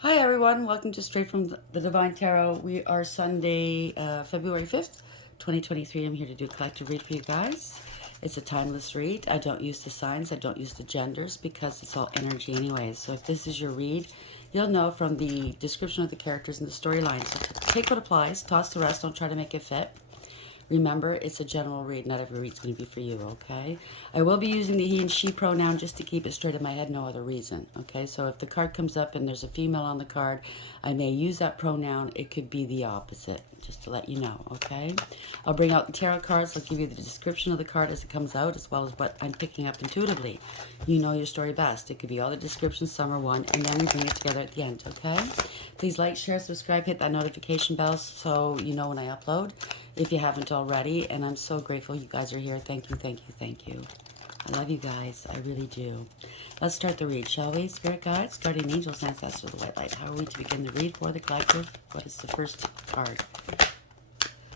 Hi everyone, welcome to Straight from the Divine Tarot. We are Sunday, February 5th, 2023. I'm here to do a collective read for you guys. It's a timeless read. I don't use the signs, I don't use the genders because it's all energy anyways. So if this is your read, you'll know from the description of the characters and the storyline. So take what applies, toss the rest, don't try to make it fit. Remember, it's a general read. Not every read's going to be for you, okay? I will be using the he and she pronoun just to keep it straight in my head, no other reason, okay? So if the card comes up and there's a female on the card, I may use that pronoun. It could be the opposite, just to let you know, okay? I'll bring out the tarot cards. I'll give you the description of the card as it comes out, as well as what I'm picking up intuitively. You know your story best. It could be all the descriptions, some are one, and then we bring it together at the end, okay? Please like, share, subscribe, hit that notification bell so you know when I upload if you haven't already. And I'm so grateful you guys are here. Thank you, thank you, thank you. I love you guys. I really do. Let's start the read, shall we? Spirit guides, guardian angels, ancestors of the white light. How are we to begin the read for the collective? What is the first card?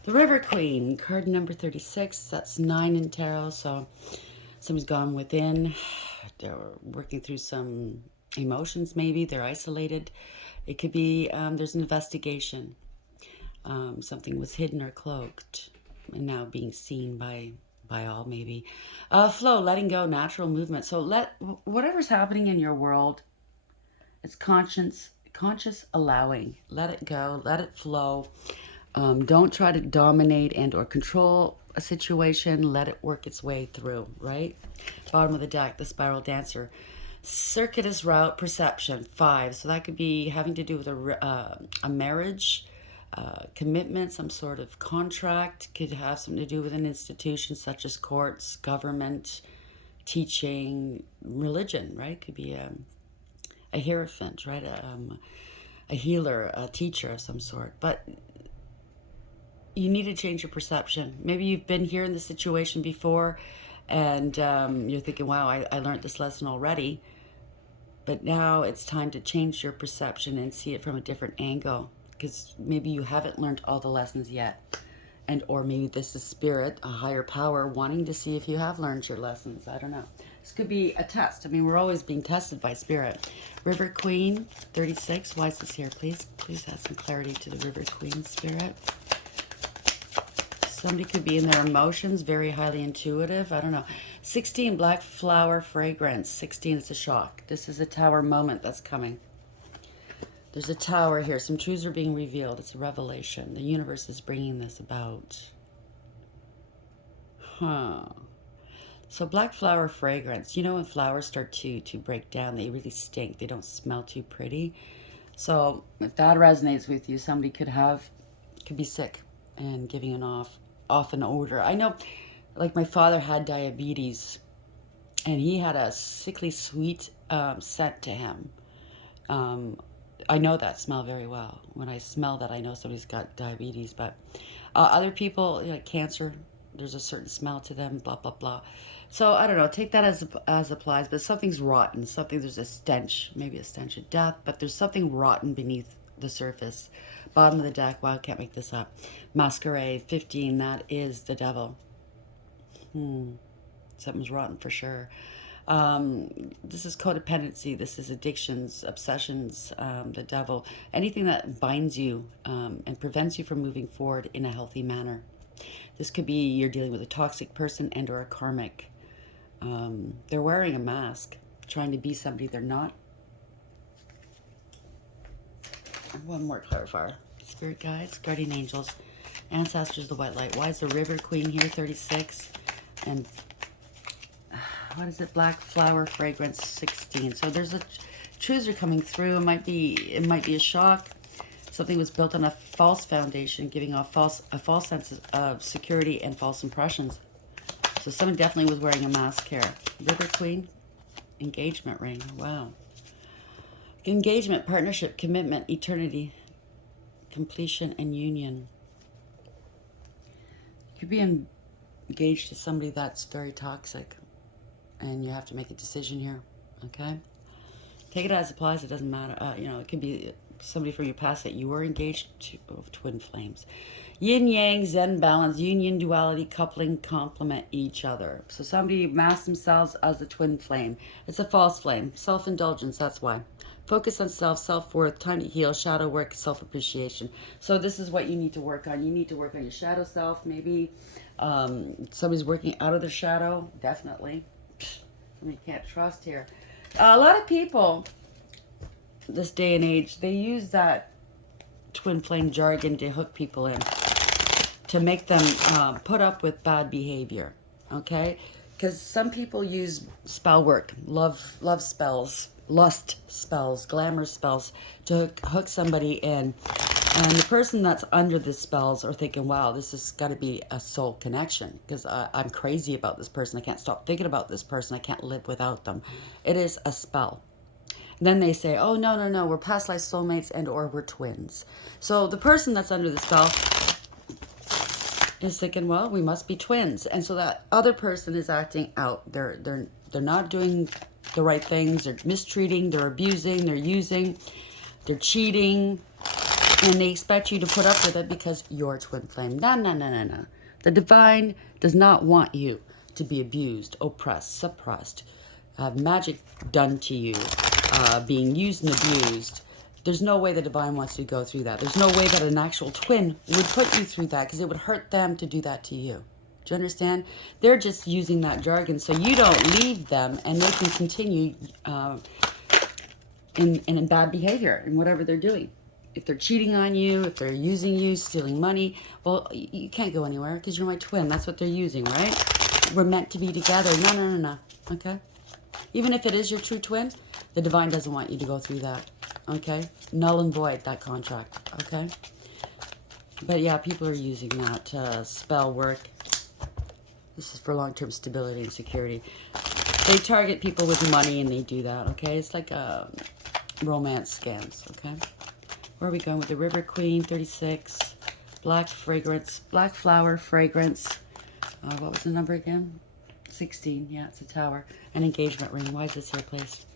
The River Queen, card number 36. That's 9 in tarot. So somebody's gone within. They're working through some emotions, maybe. They're isolated. It could be there's an investigation. Something was hidden or cloaked and now being seen by all, maybe. Flow, letting go, natural movement. So let whatever's happening in your world, it's conscious allowing. Let it go, let it flow. Don't try to dominate and or control a situation. Let it work its way through, right? Bottom of the deck, the spiral dancer. Circuitous route, perception, 5. So that could be having to do with a marriage, commitment, some sort of contract. Could have something to do with an institution such as courts, government, teaching, religion, right? Could be a hierophant, right? A healer, a teacher of some sort. But you need to change your perception. Maybe you've been here in this situation before and you're thinking, wow, I learned this lesson already. But now it's time to change your perception and see it from a different angle, because maybe you haven't learned all the lessons yet. And or maybe this is spirit, a higher power, wanting to see if you have learned your lessons. I don't know. This could be a test. I mean, we're always being tested by spirit. River Queen, 36. Why is this here? Please add some clarity to the River Queen spirit. Somebody could be in their emotions, very highly intuitive. I don't know. 16, black flower fragrance. 16, it's a shock. This is a tower moment that's coming. There's a tower here. Some truths are being revealed. It's a revelation. The universe is bringing this about. So black flower fragrance. You know when flowers start to break down, they really stink. They don't smell too pretty. So if that resonates with you, somebody could be sick and giving off an odor. I know, like my father had diabetes, and he had a sickly sweet scent to him. I know that smell very well. When I smell that, I know somebody's got diabetes. But other people, like cancer, there's a certain smell to them. Blah blah blah. So I don't know. Take that as applies. But something's rotten. There's a stench, maybe a stench of death. But there's something rotten beneath the surface. Bottom of the deck. Wow, I can't make this up. Masquerade 15. That is the devil. Something's rotten for sure. This is codependency. This is addictions, obsessions, the devil. Anything that binds you and prevents you from moving forward in a healthy manner. This could be you're dealing with a toxic person and or a karmic. They're wearing a mask, trying to be somebody they're not. One more clarifier. Spirit guides, guardian angels, ancestors of the white light. Why is the River Queen here, 36? And what is it? Black flower fragrance, 16. So there's truths are coming through. It might be a shock. Something was built on a false foundation, giving off a false sense of security and false impressions. So someone definitely was wearing a mask here. River Queen, engagement ring. Wow. Engagement, partnership, commitment, eternity, completion, and union. You could be engaged to somebody that's very toxic, and you have to make a decision here. Okay. Take it as it applies. It doesn't matter. It could be Somebody from your past that you were engaged to, twin flames. Yin yang, Zen balance, union, duality, coupling, complement each other. So somebody masks themselves as a twin flame. It's a false flame. Self-indulgence, that's why. Focus on self, self-worth, time to heal, shadow work, self-appreciation. So this is what you need to work on. You need to work on your shadow self. Maybe somebody's working out of their shadow. Definitely. Somebody you can't trust here. A lot of people this day and age, they use that twin flame jargon to hook people in, to make them put up with bad behavior, okay? Because some people use spell work, love spells, lust spells, glamour spells to hook somebody in. And the person that's under the spells are thinking, wow, this has got to be a soul connection because I'm crazy about this person. I can't stop thinking about this person. I can't live without them. It is a spell. Then they say, oh, no, no, no, we're past life soulmates and or we're twins. So the person that's under the spell is thinking, well, we must be twins. And so that other person is acting out. They're not doing the right things. They're mistreating, they're abusing, they're using, they're cheating. And they expect you to put up with it because you're a twin flame. No, no, no, no, no. The divine does not want you to be abused, oppressed, suppressed, have magic done to you, being used and abused. There's no way the divine wants you to go through that. There's no way that an actual twin would put you through that because it would hurt them to do that to you. Do you understand? They're just using that jargon so you don't leave them and they can continue in bad behavior in whatever they're doing. If they're cheating on you, if they're using you, stealing money, well, you can't go anywhere because you're my twin. That's what they're using, right? We're meant to be together. No, no, no, no. Okay? Even if it is your true twin, the divine doesn't want you to go through that. Okay? Null and void that contract. Okay? But yeah, people are using that spell work. This is for long-term stability and security. They target people with money and they do that. Okay? It's like romance scams. Okay? Where are we going with the River Queen? 36. Black fragrance. Black flower fragrance. What was the number again? 16. Yeah, it's a tower. An engagement ring. Why is this here placed?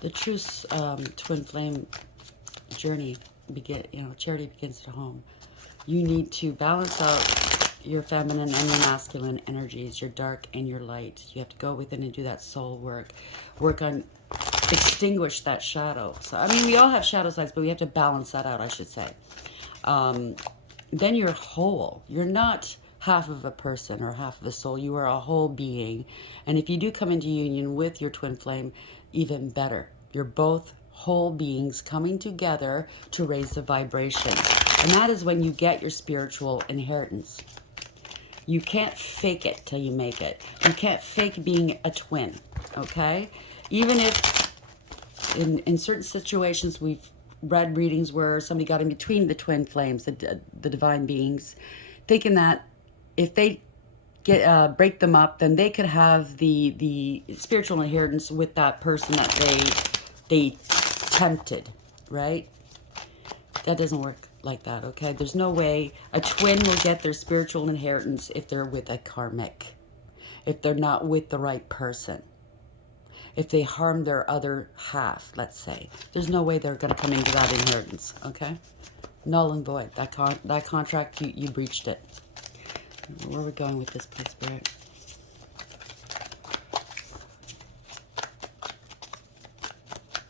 The true twin flame journey charity begins at home. You need to balance out your feminine and your masculine energies, your dark and your light. You have to go within and do that soul work. Work on extinguish that shadow. So, I mean, we all have shadow sides, but we have to balance that out, I should say. Then you're whole. You're not half of a person or half of a soul. You are a whole being. And if you do come into union with your twin flame, even better. You're both whole beings coming together to raise the vibration. And that is when you get your spiritual inheritance. You can't fake it till you make it. You can't fake being a twin, okay? Even if in certain situations we've read readings where somebody got in between the twin flames, the divine beings, thinking that if they break them up, then they could have the spiritual inheritance with that person that they tempted, right? That doesn't work like that, okay? There's no way a twin will get their spiritual inheritance if they're with a karmic, if they're not with the right person, if they harm their other half, let's say. There's no way they're going to come into that inheritance, okay? Null and void. That contract, you breached it. Where are we going with this, please, Spirit?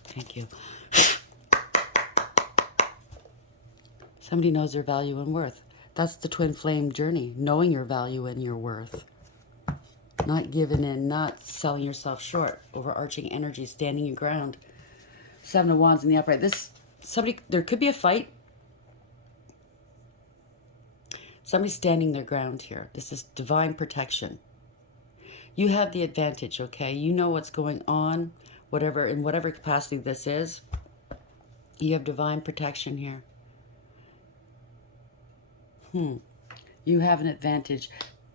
Thank you. Somebody knows their value and worth. That's the twin flame journey, knowing your value and your worth. Not giving in, not selling yourself short. Overarching energy, standing your ground. 7 of Wands in the upright. There could be a fight. Somebody's standing their ground here. This is divine protection. You have the advantage, okay? You know what's going on, in whatever capacity this is. You have divine protection here. You have an advantage.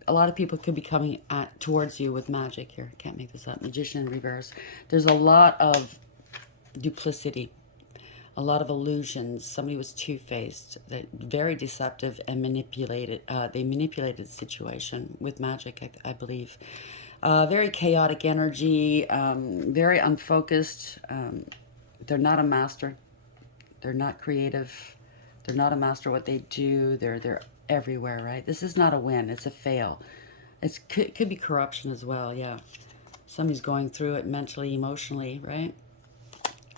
A lot of people could be coming towards you with magic here. Can't make this up. Magician in reverse. There's a lot of duplicity. A lot of illusions. Somebody was two-faced, very deceptive and manipulated. They manipulated the situation with magic, I believe. Very chaotic energy, very unfocused. They're not a master. They're not creative. They're not a master what they do. They're everywhere, right? This is not a win. It's a fail. Could be corruption as well, yeah. Somebody's going through it mentally, emotionally, right?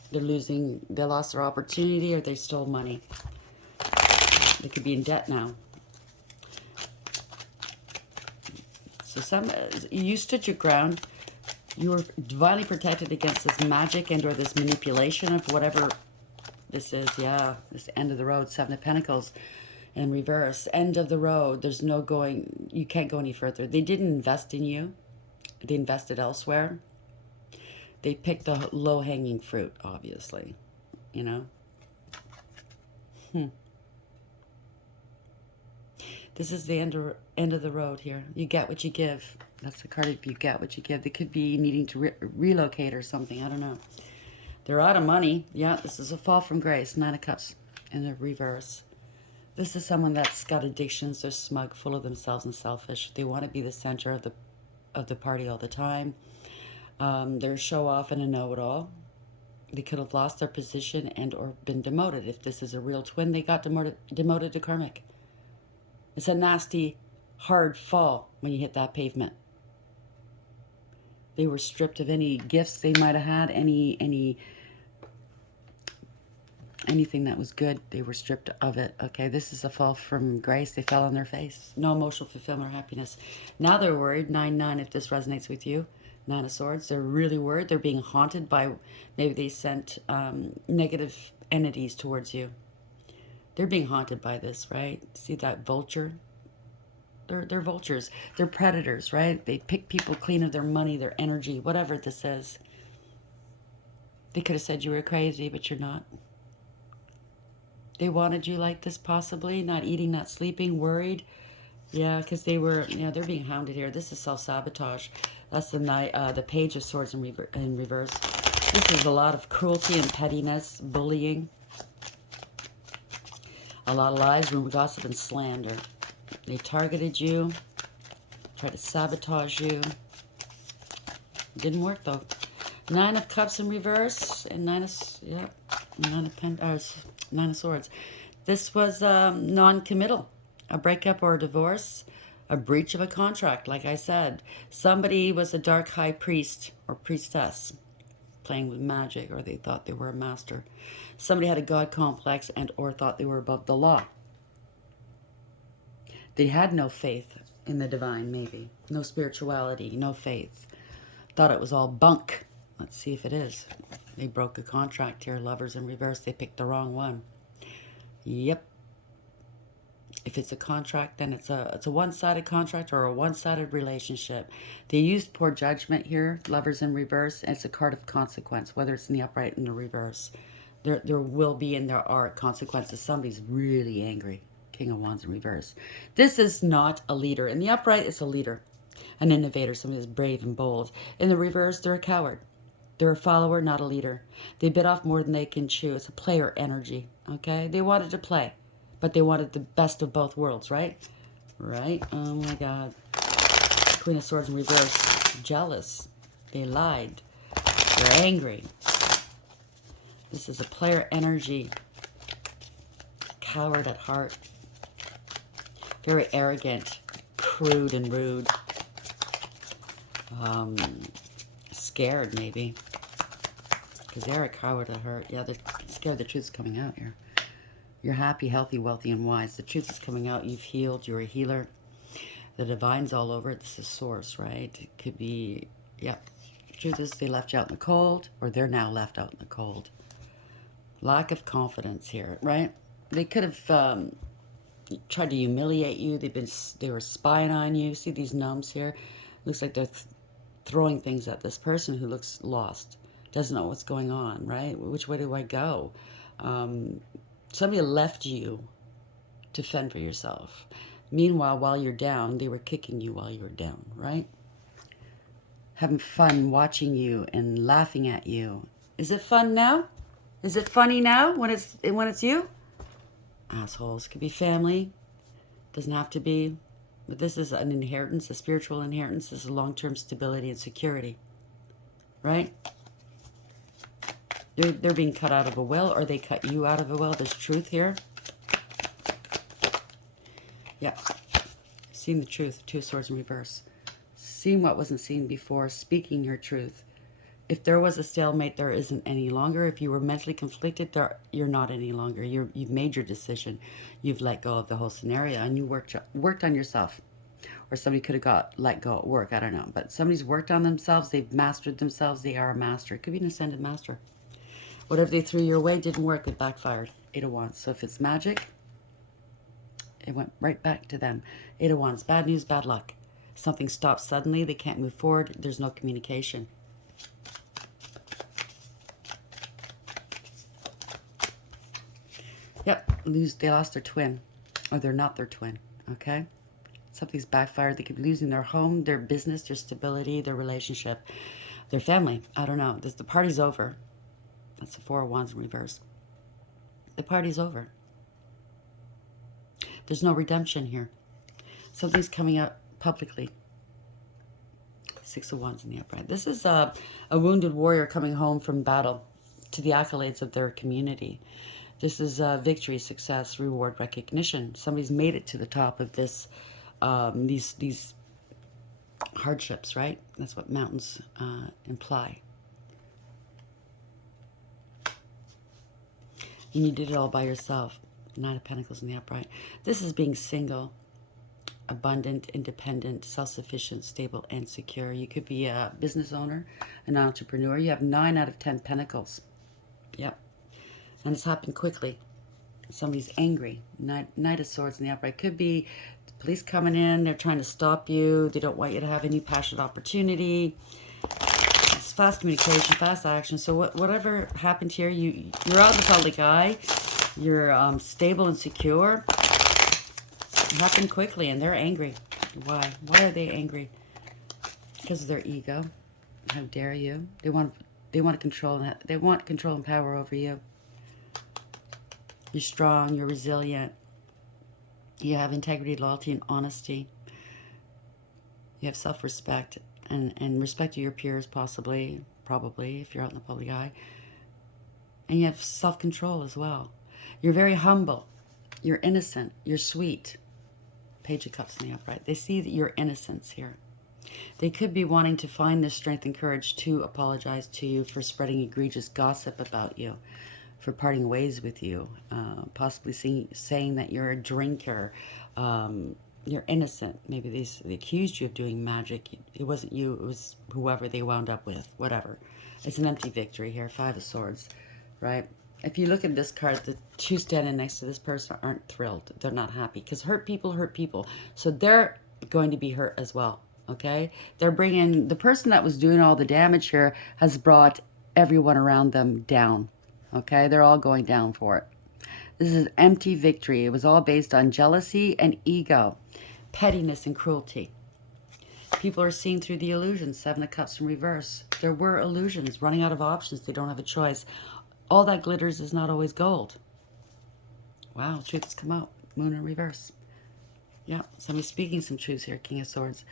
They lost their opportunity, or they stole money. They could be in debt now. So you stood your ground. You were divinely protected against this magic and or this manipulation of whatever this is. Yeah, this end of the road, Seven of Pentacles in reverse. End of the road. There's no going, you can't go any further. They didn't invest in you. They invested elsewhere. They picked the low-hanging fruit, obviously, you know. This is the end of the road here. You get what you give. That's the card of you get what you give. They could be needing to relocate or something. I don't know. They're out of money. Yeah, this is a fall from grace. Nine of Cups in the reverse. This is someone that's got addictions. They're smug, full of themselves and selfish. They want to be the center of the party all the time. They're a show-off and a know-it-all. They could have lost their position and or been demoted. If this is a real twin, they got demoted to karmic. It's a nasty, hard fall when you hit that pavement. They were stripped of any gifts they might have had, anything that was good. They were stripped of it. Okay, this is a fall from grace. They fell on their face. No emotional fulfillment or happiness. Now they're worried. 9-9, if this resonates with you. Nine of Swords. They're really worried. They're being haunted by, maybe they sent negative entities towards you. They're being haunted by this, right? See that vulture? They're vultures. They're predators, right? They pick people clean of their money, their energy, whatever this is. They could have said you were crazy, but you're not. They wanted you like this, possibly. Not eating, not sleeping, worried. Yeah, because they were, they're being hounded here. This is self-sabotage. That's the Page of Swords in reverse. This is a lot of cruelty and pettiness, bullying. A lot of lies, rumor, gossip, and slander. They targeted you, tried to sabotage you. Didn't work, though. Nine of Cups in reverse, and Nine of Swords. This was non-committal. A breakup or a divorce, a breach of a contract, like I said. Somebody was a dark high priest or priestess playing with magic, or they thought they were a master. Somebody had a God complex and or thought they were above the law. They had no faith in the divine, maybe. No spirituality, no faith. Thought it was all bunk. Let's see if it is. They broke a contract here, Lovers in reverse. They picked the wrong one. Yep. If it's a contract, then it's a one-sided contract or a one-sided relationship. They used poor judgment here, Lovers in reverse. And it's a card of consequence, whether it's in the upright and the reverse. There will be and there are consequences. Somebody's really angry. King of Wands in reverse. This is not a leader. In the upright, it's a leader, an innovator, somebody that's brave and bold. In the reverse, they're a coward. They're a follower, not a leader. They bit off more than they can chew. It's a player energy, okay? They wanted to play, but they wanted the best of both worlds, right? Right? Oh, my God. Queen of Swords in reverse. Jealous. They lied. They're angry. This is a player energy. Coward at heart. Very arrogant, crude and rude. Scared, maybe. Because they're a coward at heart. Yeah, they're scared the truth's coming out here. You're happy, healthy, wealthy, and wise. The truth is coming out. You've healed. You're a healer. The divine's all over it. This is source, right? It could be, yeah. The truth is they left you out in the cold, or they're now left out in the cold. Lack of confidence here, right? They could have tried to humiliate you. They were spying on you. See these numbs here? Looks like they're throwing things at this person who looks lost. Doesn't know what's going on, right? Which way do I go? Somebody left you to fend for yourself. Meanwhile, while you're down, they were kicking you while you were down, right? Having fun watching you and laughing at you. Is it fun now? Is it funny now when it's you? Assholes. Could be family. Doesn't have to be. But this is an inheritance, a spiritual inheritance. This is long-term stability and security. Right? They're being cut out of a well, or they cut you out of a well. There's truth here. Yeah. Seeing the truth. Two of Swords in reverse. Seeing what wasn't seen before. Speaking your truth. If there was a stalemate, there isn't any longer. If you were mentally conflicted, you're not any longer. You've made your decision. You've let go of the whole scenario, and you worked on yourself. Or somebody could have got let go at work. I don't know. But somebody's worked on themselves. They've mastered themselves. They are a master. It could be an ascended master. Whatever they threw your way didn't work. It backfired. Eight of Wands. So if it's magic, it went right back to them. Eight of Wands. Bad news, bad luck. Something stops suddenly. They can't move forward. There's no communication. Yep, they lost their twin, or they're not their twin, okay? Something's backfired. They could be losing their home, their business, their stability, their relationship, their family. I don't know. The party's over. That's the Four of Wands in reverse. The party's over. There's no redemption here. Something's coming out publicly. Six of Wands in the upright. This is a wounded warrior coming home from battle to the accolades of their community. This is victory, success, reward, recognition. Somebody's made it to the top of this, these hardships, right? That's what mountains imply. And you did it all by yourself. Nine of Pentacles in the upright. This is being single, abundant, independent, self-sufficient, stable, and secure. You could be a business owner, an entrepreneur. You have 9 out of 10 Pentacles. Yep. And it's happened quickly. Somebody's angry. Knight of Swords in the upright. Could be the police coming in. They're trying to stop you. They don't want you to have any passionate opportunity. It's fast communication, fast action. So whatever happened here, you're out in the public eye. You're stable and secure. It happened quickly, and they're angry. Why? Why are they angry? Because of their ego. How dare you? They want control. They want control and power over you. You're strong, you're resilient. You have integrity, loyalty, and honesty. You have self-respect and respect to your peers, probably, if you're out in the public eye. And you have self-control as well. You're very humble. You're innocent. You're sweet. Page of Cups in the upright. They see that your innocence here. They could be wanting to find the strength and courage to apologize to you for spreading egregious gossip about you, for parting ways with you, possibly saying that you're a drinker, you're innocent. Maybe they accused you of doing magic. It wasn't you, it was whoever they wound up with, whatever. It's an empty victory here, Five of Swords, right? If you look at this card, the two standing next to this person aren't thrilled. They're not happy, because hurt people. So they're going to be hurt as well, okay? They're bringing, the person that was doing all the damage here has brought everyone around them down. Okay, they're all going down for it. This is empty victory. It was all based on jealousy and ego, pettiness and cruelty. People are seeing through the illusions. Seven of Cups in reverse. There were illusions, running out of options. They don't have a choice. All that glitters is not always gold. Wow, truth has come out. Moon in reverse. Yeah, somebody's speaking some truths here, King of Swords.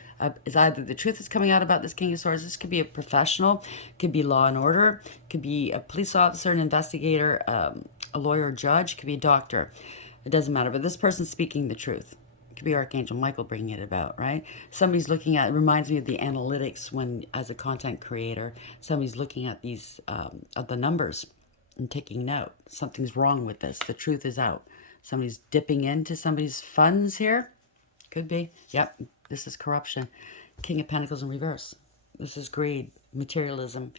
It's either the truth is coming out about this King of Swords. This could be a professional, could be law and order, could be a police officer, an investigator, a lawyer, judge, could be a doctor. It doesn't matter, but this person's speaking the truth. It could be Archangel Michael bringing it about, right? Somebody's looking at, it reminds me of the analytics when, as a content creator, somebody's looking at these, at the numbers and taking note. Something's wrong with this. The truth is out. Somebody's dipping into somebody's funds here. Could be. Yep. This is corruption. King of Pentacles in reverse. This is greed, materialism.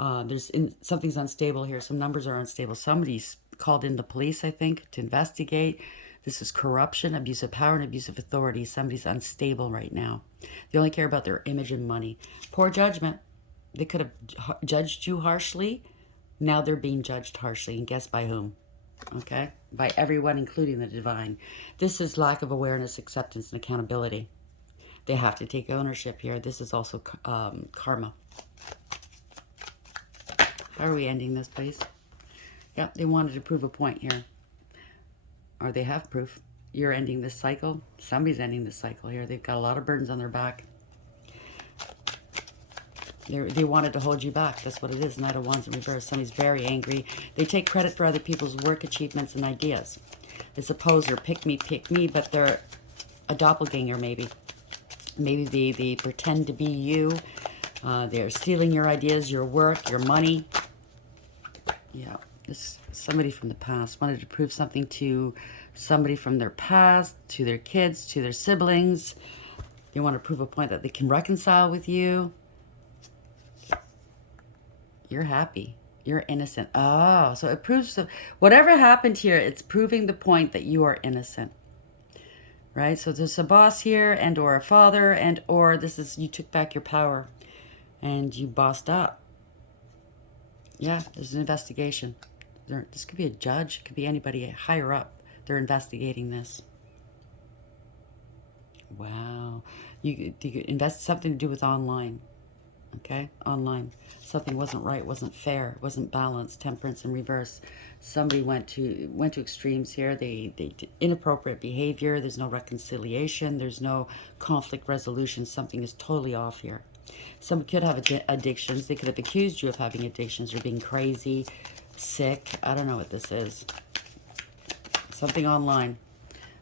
Something's unstable here. Some numbers are unstable. Somebody's called in the police, I think, to investigate. This is corruption, abuse of power, and abuse of authority. Somebody's unstable right now. They only care about their image and money. Poor judgment. They could have judged you harshly. Now they're being judged harshly. And guess by whom? Okay? By everyone, including the divine. This is lack of awareness, acceptance, and accountability. They have to take ownership here. This is also karma. How are we ending this, please? Yeah, they wanted to prove a point here. Or they have proof. You're ending this cycle. Somebody's ending this cycle here. They've got a lot of burdens on their back. They wanted to hold you back. That's what it is. Knight of Wands in reverse. Somebody's very angry. They take credit for other people's work, achievements, and ideas. It's a poser. Pick me, but they're a doppelganger maybe. Maybe they pretend to be you. They're stealing your ideas, your work, your money. Yeah, this somebody from the past wanted to prove something to somebody from their past, to their kids, to their siblings. They want to prove a point that they can reconcile with you. You're happy. You're innocent. Oh, so it proves whatever happened here, it's proving the point that you are innocent. Right? So there's a boss here and or a father and or this is you took back your power and you bossed up. Yeah, there's an investigation. This could be a judge. It could be anybody higher up. They're investigating this. Wow. You invest something to do with online. Okay? Online. Something wasn't right, wasn't fair, wasn't balanced. Temperance in reverse. Somebody went to extremes here. They did inappropriate behavior. There's no reconciliation. There's no conflict resolution. Something is totally off here. Some could have addictions. They could have accused you of having addictions or being crazy, sick. I don't know what this is. Something online.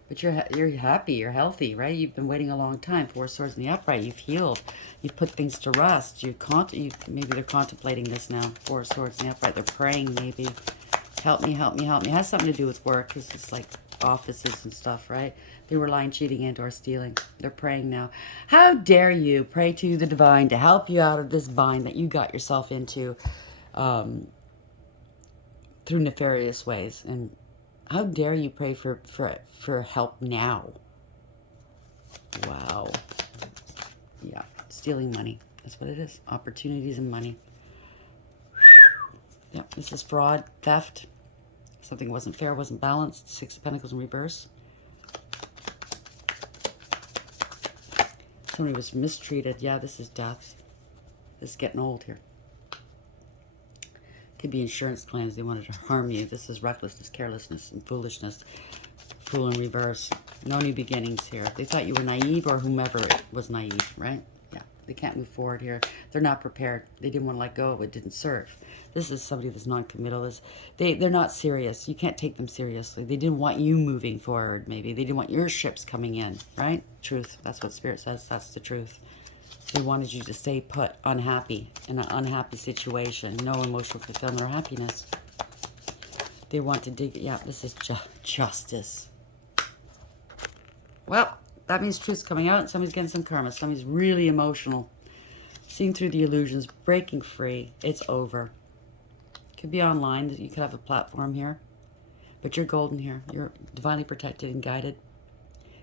But you're happy, you're healthy, right? You've been waiting a long time. Four Swords in the upright. You've healed. You've put things to rest. Maybe they're contemplating this now. Four Swords in the upright. They're praying maybe. Help me, help me, help me. It has something to do with work. Because it's like offices and stuff, right? They were lying, cheating, and or stealing. They're praying now. How dare you pray to the divine to help you out of this bind that you got yourself into through nefarious ways. And how dare you pray for help now? Wow. Yeah, stealing money. That's what it is. Opportunities and money. Yeah, this is fraud, theft. Something wasn't fair, wasn't balanced. Six of Pentacles in reverse. Somebody was mistreated. Yeah, this is death. This is getting old here. Could be insurance claims. They wanted to harm you. This is recklessness, carelessness, and foolishness. Fool in reverse. No new beginnings here. They thought you were naive or whomever was naive, right? Yeah, they can't move forward here. They're not prepared. They didn't want to let go. It didn't serve. This is somebody that's non-committal. They're not serious. You can't take them seriously. They didn't want you moving forward, maybe. They didn't want your ships coming in, right? Truth. That's what Spirit says. That's the truth. They wanted you to stay put, unhappy, in an unhappy situation. No emotional fulfillment or happiness. They want to dig. Yeah, this is justice. Well, that means truth's coming out and somebody's getting some karma. Somebody's really emotional. Seeing through the illusions, breaking free. It's over. Could be online. You could have a platform here. But you're golden here. You're divinely protected and guided.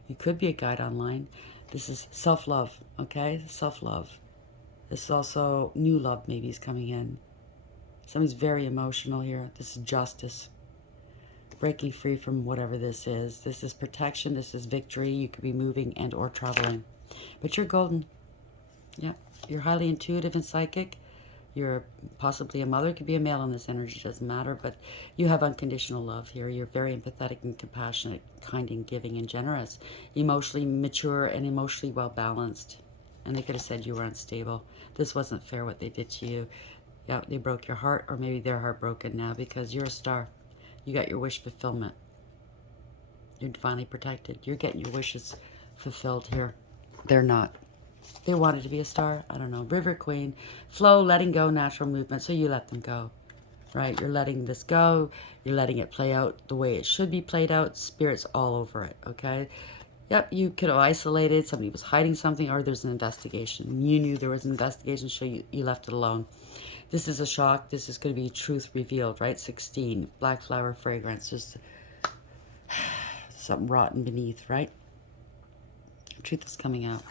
You could be a guide online. This is self-love, okay? Self-love. This is also new love maybe is coming in. Somebody's very emotional here. This is justice. Breaking free from whatever this is. This is protection. This is victory. You could be moving and or traveling. But you're golden. Yeah. You're highly intuitive and psychic. You're possibly a mother. It could be a male in this energy. Doesn't matter. But you have unconditional love here. You're very empathetic and compassionate, kind and giving and generous. Emotionally mature and emotionally well-balanced. And they could have said you were unstable. This wasn't fair what they did to you. Yeah, they broke your heart, or maybe they're heartbroken now because you're a star. You got your wish fulfillment. You're divinely protected. You're getting your wishes fulfilled here. They're not. They wanted to be a star. I don't know. River Queen. Flow, letting go, natural movement. So you let them go. Right? You're letting this go. You're letting it play out the way it should be played out. Spirit's all over it. Okay? Yep, you could have isolated. Somebody was hiding something, or there's an investigation. You knew there was an investigation, so you left it alone. This is a shock. This is going to be truth revealed, right? 16. Black flower fragrance. Just something rotten beneath, right? Truth is coming out.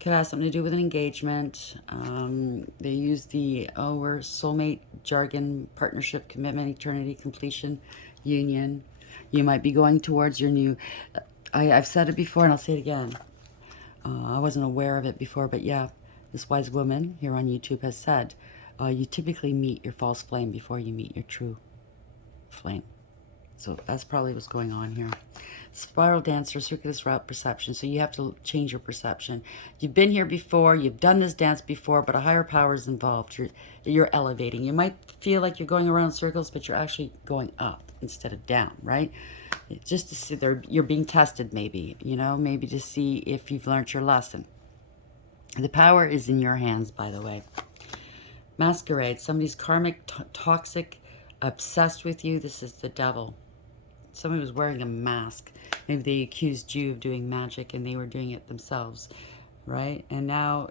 Could have something to do with an engagement. They use the we're soulmate jargon, partnership, commitment, eternity, completion, union. You might be going towards your new... I've said it before and I'll say it again. I wasn't aware of it before, but yeah, this wise woman here on YouTube has said, you typically meet your false flame before you meet your true flame. So that's probably what's going on here. Spiral dancer, circuitous route perception. So you have to change your perception. You've been here before. You've done this dance before, but a higher power is involved. You're elevating. You might feel like you're going around in circles, but you're actually going up instead of down, right? Just to see there, you're being tested maybe, you know, maybe to see if you've learned your lesson. The power is in your hands, by the way. Masquerade. Somebody's karmic, toxic, obsessed with you. This is the devil. Somebody was wearing a mask. Maybe they accused you of doing magic and they were doing it themselves, right? And now,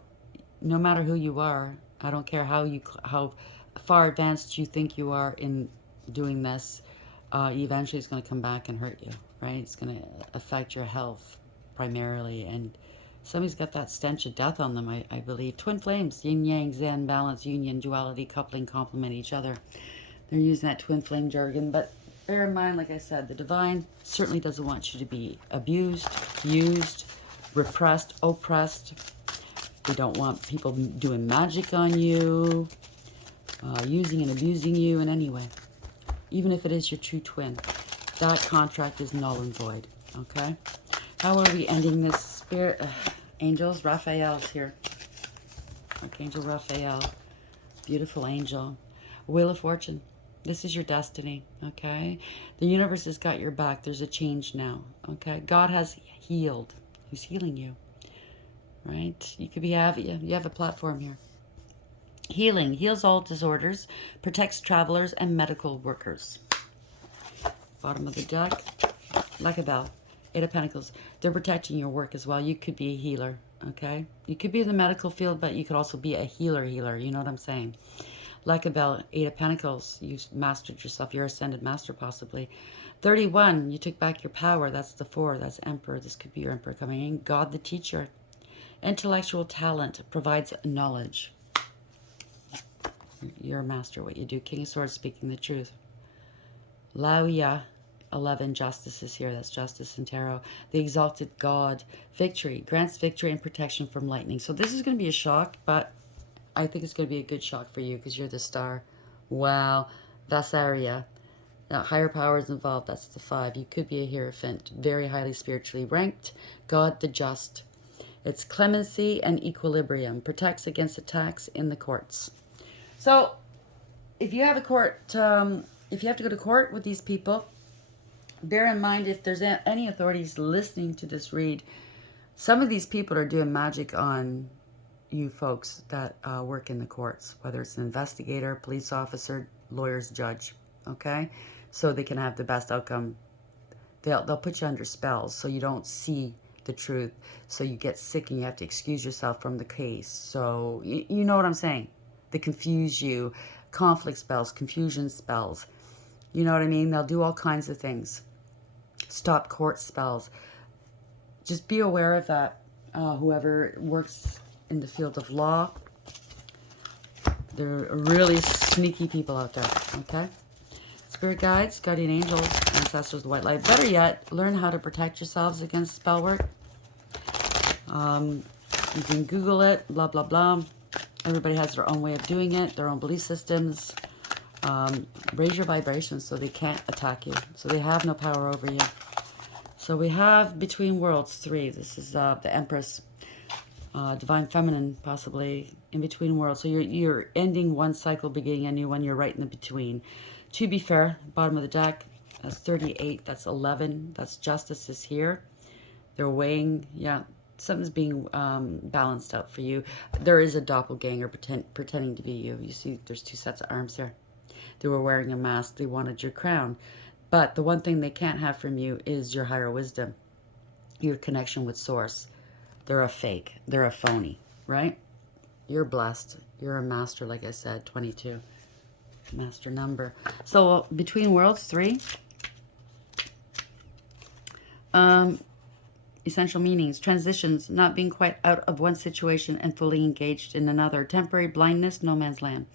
no matter who you are, I don't care how far advanced you think you are in doing this, eventually it's going to come back and hurt you, right? It's going to affect your health primarily. And somebody's got that stench of death on them, I believe. Twin flames, yin, yang, zen, balance, union, duality, coupling, complement each other. They're using that twin flame jargon, but bear in mind, like I said, the divine certainly doesn't want you to be abused, used, repressed, oppressed. They don't want people doing magic on you, using and abusing you in any way. Even if it is your true twin, that contract is null and void, okay? How are we ending this? Spirit, angels, Raphael's here. Archangel Raphael, beautiful angel. Wheel of Fortune. This is your destiny, okay? The universe has got your back. There's a change now, okay? God has healed. He's healing you, right? You could you have a platform here. Healing heals all disorders, protects travelers and medical workers. Bottom of the deck, like a bell. Eight of Pentacles. They're protecting your work as well. You could be a healer, okay? You could be in the medical field, but you could also be a healer. You know what I'm saying? Like a bell, Eight of Pentacles. You've mastered yourself. You're ascended master, possibly. 31, you took back your power. That's the 4. That's Emperor. This could be your Emperor coming in. God the teacher. Intellectual talent provides knowledge. You're a master, what you do. King of Swords, speaking the truth. Lauya, 11, justice is here. That's justice in tarot. The exalted God, victory. Grants victory and protection from lightning. So this is going to be a shock, but I think it's going to be a good shock for you because you're the star. Wow. Vasaria. Now, higher powers involved. That's the 5. You could be a Hierophant. Very highly spiritually ranked. God the just. It's clemency and equilibrium. Protects against attacks in the courts. So, if you have a court, if you have to go to court with these people, bear in mind if there's any authorities listening to this read, some of these people are doing magic on you folks that work in the courts, whether it's an investigator, police officer, lawyers, judge, okay? So they can have the best outcome. They'll put you under spells so you don't see the truth. So you get sick and you have to excuse yourself from the case. So you know what I'm saying? They confuse you. Conflict spells, confusion spells. You know what I mean? They'll do all kinds of things. Stop court spells. Just be aware of that. Whoever works in the field of law, they're really sneaky people out there, okay? Spirit guides, guardian angels, ancestors, the white light. Better yet, learn how to protect yourselves against spell work. You can Google it, blah, blah, blah. Everybody has their own way of doing it, their own belief systems. Raise your vibrations so they can't attack you. So they have no power over you. So we have Between Worlds 3. This is the Empress. Divine Feminine, possibly, in Between Worlds. So you're ending one cycle, beginning a new one. You're right in the between. To be fair, bottom of the deck, that's 38. That's 11. That's Justice is here. They're weighing, yeah, something's being balanced out for you. There is a doppelganger pretending to be you. You see there's 2 sets of arms there. They were wearing a mask. They wanted your crown. But the one thing they can't have from you is your higher wisdom, your connection with Source. They're a fake. They're a phony, right? You're blessed. You're a master, like I said, 22. Master number. So, Between Worlds 3. Essential meanings. Transitions. Not being quite out of one situation and fully engaged in another. Temporary blindness. No man's land.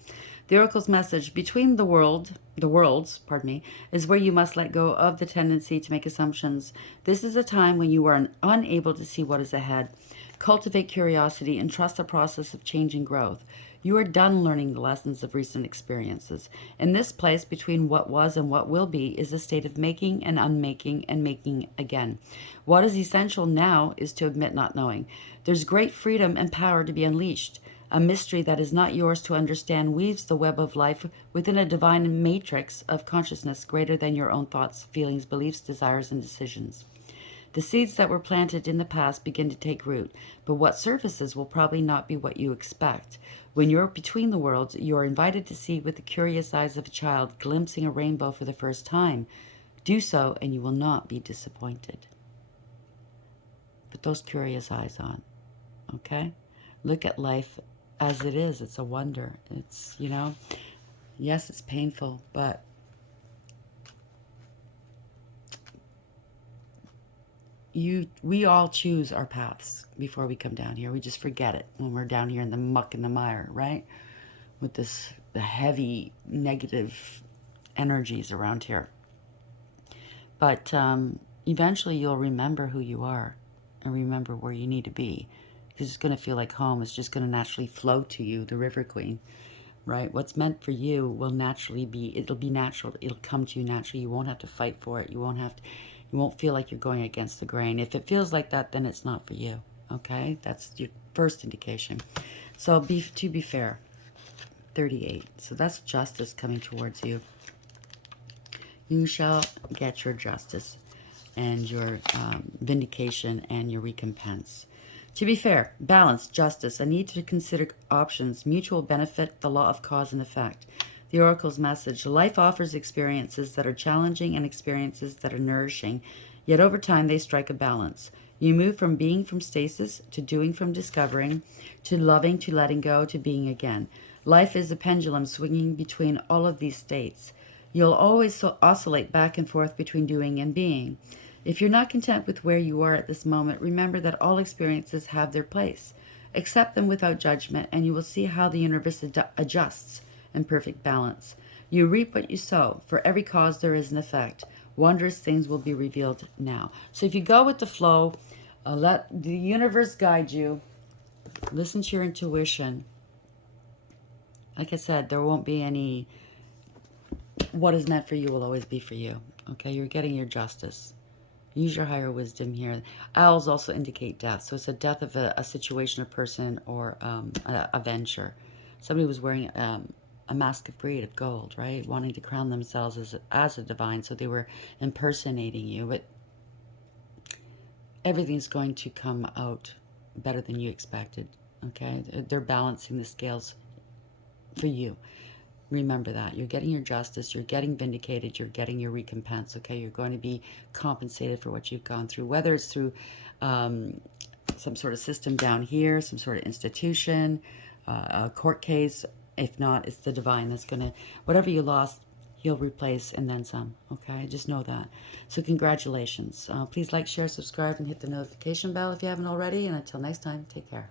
The oracle's message, between the worlds, pardon me, is where you must let go of the tendency to make assumptions. This is a time when you are unable to see what is ahead. Cultivate curiosity and trust the process of change and growth. You are done learning the lessons of recent experiences. In this place between what was and what will be is a state of making and unmaking and making again. What is essential now is to admit not knowing. There's great freedom and power to be unleashed. A mystery that is not yours to understand weaves the web of life within a divine matrix of consciousness greater than your own thoughts, feelings, beliefs, desires, and decisions. The seeds that were planted in the past begin to take root, but what surfaces will probably not be what you expect. When you're between the worlds, you're invited to see with the curious eyes of a child glimpsing a rainbow for the first time. Do so, and you will not be disappointed. Put those curious eyes on, okay? Look at life as it is. It's a wonder. It's, yes, it's painful, but we all choose our paths before we come down here. We just forget it when we're down here in the muck and the mire, right? With the heavy negative energies around here. But eventually you'll remember who you are and remember where you need to be, because it's going to feel like home. It's just going to naturally flow to you, the River Queen, right? What's meant for you will naturally be, it'll be natural. It'll come to you naturally. You won't have to fight for it. You won't feel like you're going against the grain. If it feels like that, then it's not for you, okay? That's your first indication. So to be fair, 38. So that's justice coming towards you. You shall get your justice and your vindication and your recompense. To be fair, balance, justice, a need to consider options, mutual benefit, the law of cause and effect. The oracle's message, life offers experiences that are challenging and experiences that are nourishing, yet over time they strike a balance. You move from being from stasis to doing from discovering, to loving, to letting go, to being again. Life is a pendulum swinging between all of these states. You'll always oscillate back and forth between doing and being. If you're not content with where you are at this moment, remember that all experiences have their place. Accept them without judgment, and you will see how the universe adjusts in perfect balance. You reap what you sow. For every cause there is an effect. Wondrous things will be revealed now. So if you go with the flow, let the universe guide you. Listen to your intuition. Like I said, there won't be any, what is meant for you will always be for you. Okay, you're getting your justice. Use your higher wisdom here. Owls also indicate death. So it's a death of a situation, a person, or a venture. Somebody was wearing a mask of greed, of gold, right? Wanting to crown themselves as a divine. So they were impersonating you. But everything's going to come out better than you expected. Okay? They're balancing the scales for you. Remember that. You're getting your justice, you're getting vindicated, you're getting your recompense, okay? You're going to be compensated for what you've gone through, whether it's through some sort of system down here, some sort of institution, a court case. If not, it's the divine that's going to, whatever you lost, he'll replace and then some, okay? Just know that. So congratulations. Please like, share, subscribe, and hit the notification bell if you haven't already. And until next time, take care.